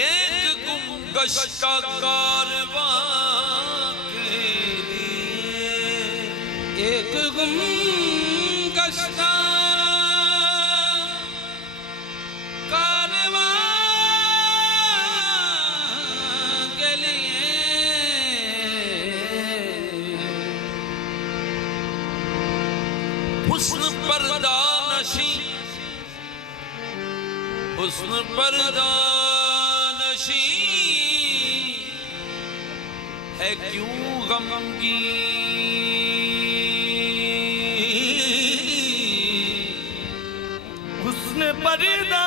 एक गुम गश्ता कारवां के लिए, एक गुम गश्ता कारवां के लिए, हुस्न पर्दा नशी, हुस्न पर्दा नशी है क्यों गमगीन। हुस्न पर्दा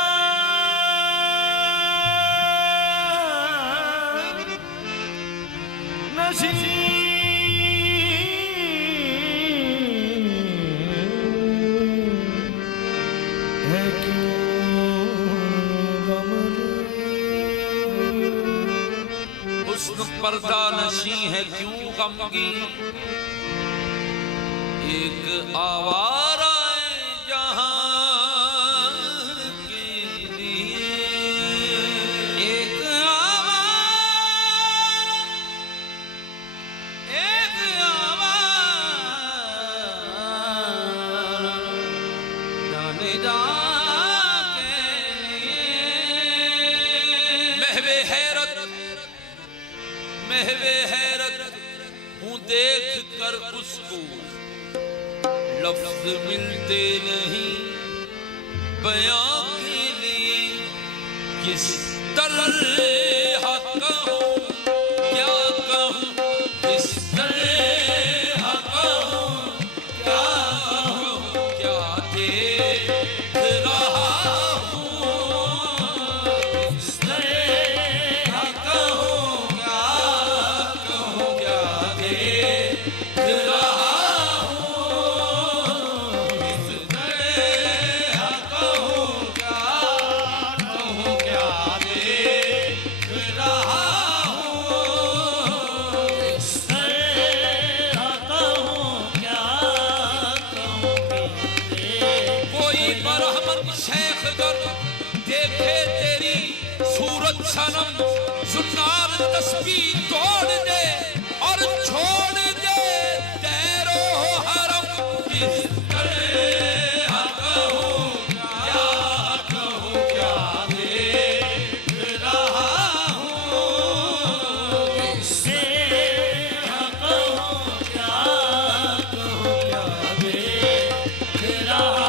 नशी है क्यों हुस्न पर्दा नशी है क्यों गमगीन। एक आवारा जहां के लिए, एक आवारा जाने जा के लिए। महवे हैरत हूँ देख कर उसको, लफ्ज मिलते नहीं बयां के लिए। किस तरह कहूँ क्या कहूँ, किस तरह कहूँ क्या कहूँ, क्या देख रहा हूँ, किस तरह कहूँ क्या कहूँ, क्या देख रहा देखे तेरी सूरत सनम, सुनार तस्बीह तोड़ दे और छोड़ दे तेरो हरम। किस तरह कहूँ क्या कहूँ, क्या देख रहा हूँ, किस तरह कहूँ क्या कहूँ, क्या देख रहा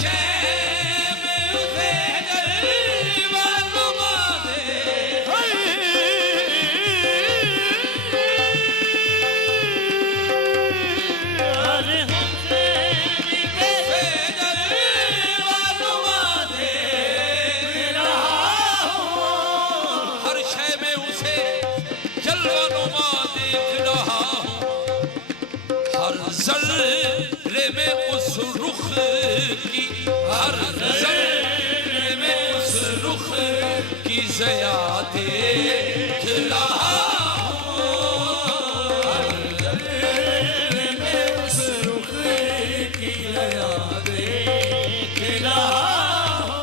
शय में उसे जलवा नुमा दे। अरे हुसैन के जलवा नुमा दे रहा हूँ, हर शय में उसे जलवा नुमा देख रहा हूँ। हर जर्रे में उस रुख की, हर जर्रे में उस रुख की ज़या देख रहा उस रुख की लया देख रहा हूँ,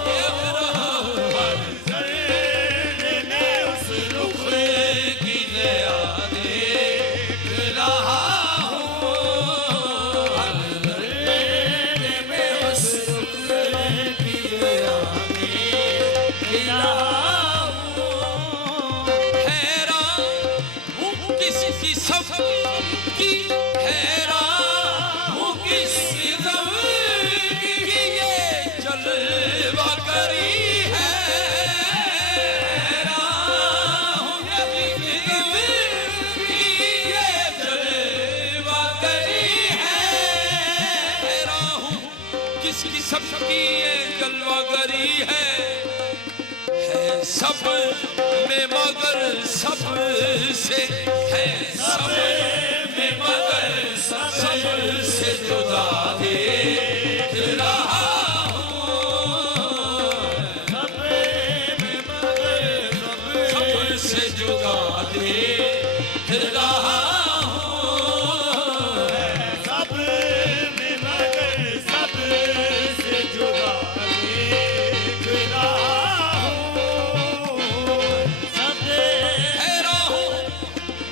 मैं उस रुख की ज़या देख रहा में उस रुख की लया देख रहा हूँ। हैरान हूँ किसकी सब की, हैरान हूँ किसकी सब की ये जलवा करी है। हैरान हूँ किसकी सब की ये जलवा करी है। हैरान हूँ किसकी सब की ये जलवा करी है सब में मगर सब से है, सब में मगर सब से जुदा देख रहा सब में मगर हूँ, सब से जुदा देख रहा सब में मगर सब से जुदा देख रहा हूँ। सब हैरान हूँ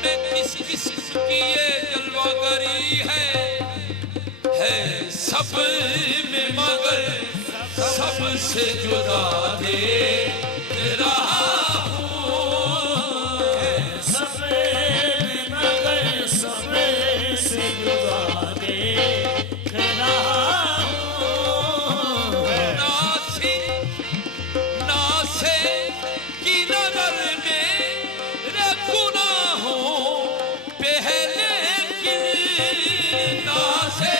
मैं किस किस की ये जलवागरी है सब में मगर सब से जुदा देख रहा सब में मगर सब से जुदा देख रहा हूँ। नासी नासे की नजर में रे गुनाहों पहले की, नासे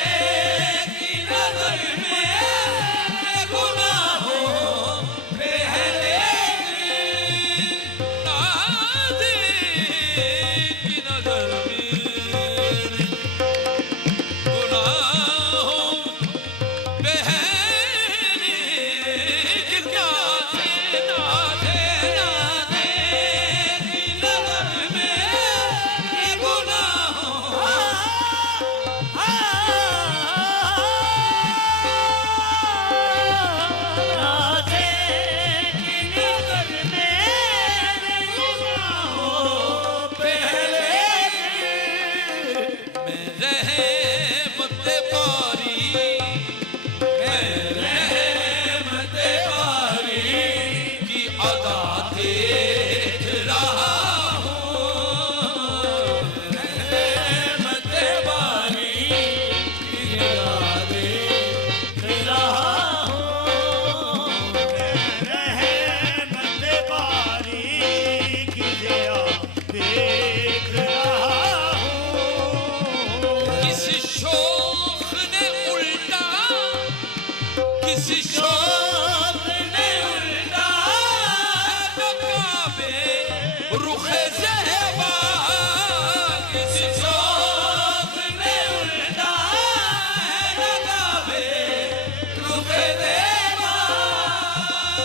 की नजर में रे गुनाहों पहले की, नासे की नजर में गुनाहों पहले की, नासे नासे नासे की नजर में रे गुनाहों राधे की नजर में गुनाहों पहले मैं रहमत बारी, मैं रहमत बारी की अदा देख रहा हूँ। रहमत बारी की अदा देख रहा हूँ। रहमत बारी की दया देख रहा हूँ। किस शोख ने उल्टा, किस शोख ने उल्टा नकाबे रुखे ज़हबा, किस शोख ने उल्टा नकाबे रुखे ज़हबा,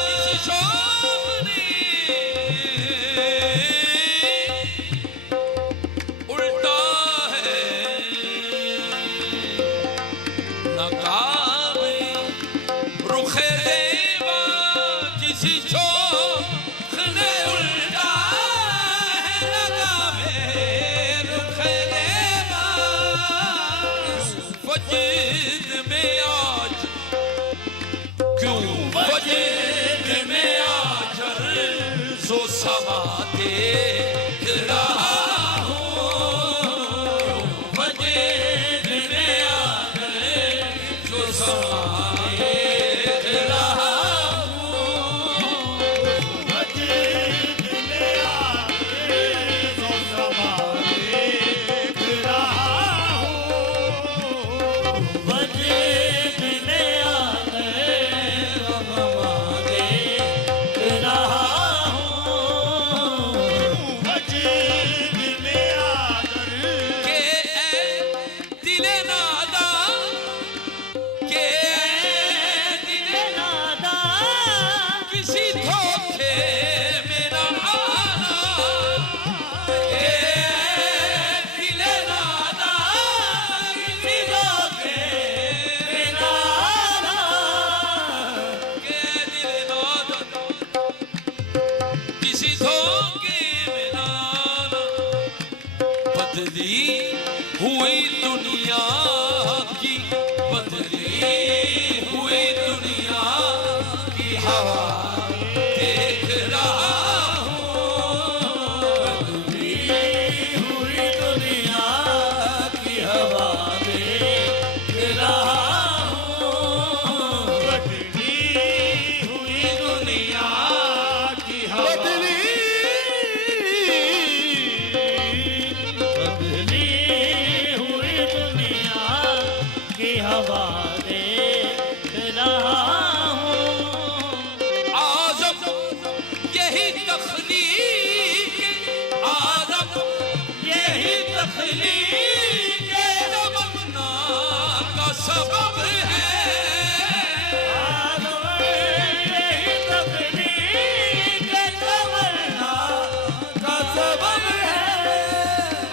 किस शोख ने उल्टा है नकाबे रुखे देवा, किसी शोख ने उल्टा है नकाबे रुखे देवा। वजद में आज क्यों वजद में आज सो समा देख रहा हूँ। वजद में आज सो समा हवा देख रहा हुई दुनिया की हवा देख रहा हूँ बदली हुई दुनिया की हवा बदली हुई दुनिया की हवा देख रहा हूँ आजम यही तखलीक आजम यही तखलीक तमन्ना का सबब है आदम यही तकलीफ तमन्ना का सबब है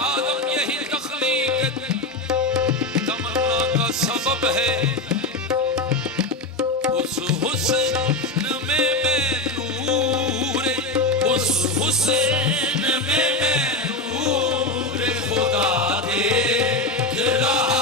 आदम यही तखलीक तमन्ना का सबब है उस हुस्न में मैं नूर उस हुस्न में मैं नूर खुदा देख रहा